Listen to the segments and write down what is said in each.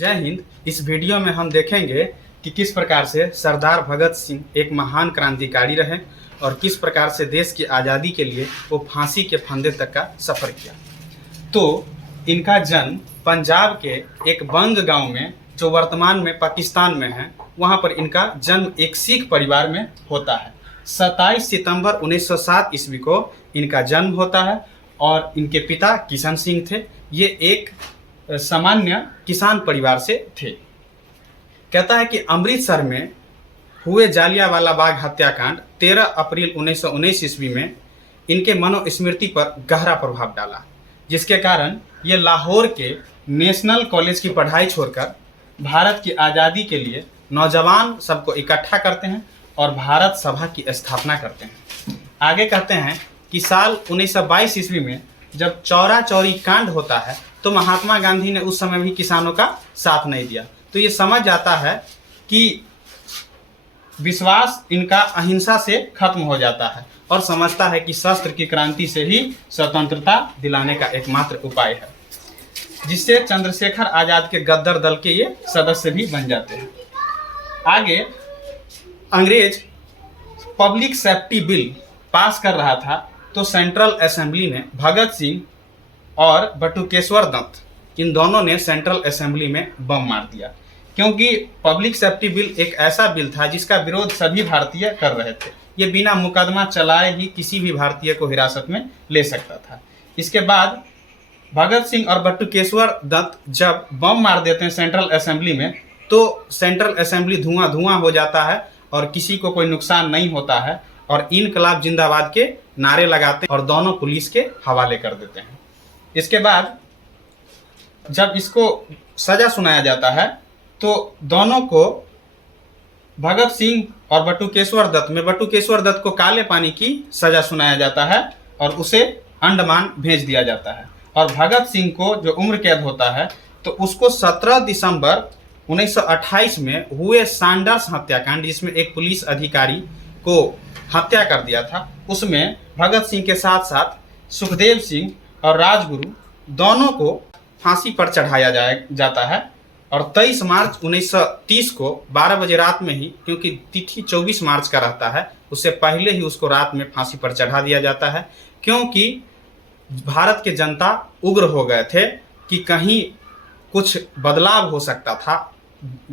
जय हिंद। इस वीडियो में हम देखेंगे कि किस प्रकार से सरदार भगत सिंह एक महान क्रांतिकारी रहे और किस प्रकार से देश की आज़ादी के लिए वो फांसी के फंदे तक का सफ़र किया। तो इनका जन्म पंजाब के एक बंग गांव में, जो वर्तमान में पाकिस्तान में है, वहां पर इनका जन्म एक सिख परिवार में होता है। 27 सितंबर 1907 ईस्वी को इनका जन्म होता है और इनके पिता किशन सिंह थे। ये एक सामान्य किसान परिवार से थे। कहता है कि अमृतसर में हुए जालियांवाला बाग हत्याकांड 13 अप्रैल 1919 ईस्वी में इनके मनुस्मृति पर गहरा प्रभाव डाला, जिसके कारण ये लाहौर के नेशनल कॉलेज की पढ़ाई छोड़कर भारत की आज़ादी के लिए नौजवान सबको इकट्ठा करते हैं और भारत सभा की स्थापना करते हैं। आगे कहते हैं कि साल 1922 ईस्वी में जब चौरा चौरी कांड होता है तो महात्मा गांधी ने उस समय भी किसानों का साथ नहीं दिया। तो ये समझ जाता है कि विश्वास इनका अहिंसा से खत्म हो जाता है और समझता है कि शस्त्र की क्रांति से ही स्वतंत्रता दिलाने का एकमात्र उपाय है, जिससे चंद्रशेखर आज़ाद के गद्दार दल के ये सदस्य भी बन जाते हैं। आगे अंग्रेज पब्लिक सेफ्टी बिल पास कर रहा था तो सेंट्रल असेंबली ने भगत सिंह और बटुकेश्वर दत्त, इन दोनों ने सेंट्रल असेंबली में बम मार दिया, क्योंकि पब्लिक सेफ्टी बिल एक ऐसा बिल था जिसका विरोध सभी भारतीय कर रहे थे। ये बिना मुकदमा चलाए ही किसी भी भारतीय को हिरासत में ले सकता था। इसके बाद भगत सिंह और बटुकेश्वर दत्त जब बम मार देते हैं सेंट्रल असेंबली में, तो सेंट्रल असेंबली धुआं धुआं हो जाता है और किसी को कोई नुकसान नहीं होता है और इनकलाब जिंदाबाद के नारे लगाते हैं और दोनों पुलिस के हवाले कर देते हैं। इसके बाद जब इसको सजा सुनाया जाता है तो दोनों को, भगत सिंह और बटुकेश्वर दत्त में बटुकेश्वर दत्त को काले पानी की सजा सुनाया जाता है और उसे अंडमान भेज दिया जाता है, और भगत सिंह को जो उम्र कैद होता है तो उसको 17 दिसंबर 1928 में हुए सैंडर्स हत्याकांड, जिसमें एक पुलिस अधिकारी को हत्या कर दिया था, उसमें भगत सिंह के साथ साथ सुखदेव सिंह और राजगुरु दोनों को फांसी पर चढ़ाया जाता है। और 23 मार्च 1930 को 12 बजे रात में ही, क्योंकि तिथि 24 मार्च का रहता है, उससे पहले ही उसको रात में फांसी पर चढ़ा दिया जाता है, क्योंकि भारत के जनता उग्र हो गए थे कि कहीं कुछ बदलाव हो सकता था,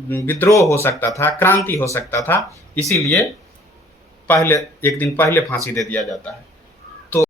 विद्रोह हो सकता था, क्रांति हो सकता था, इसीलिए एक दिन पहले फांसी दे दिया जाता है।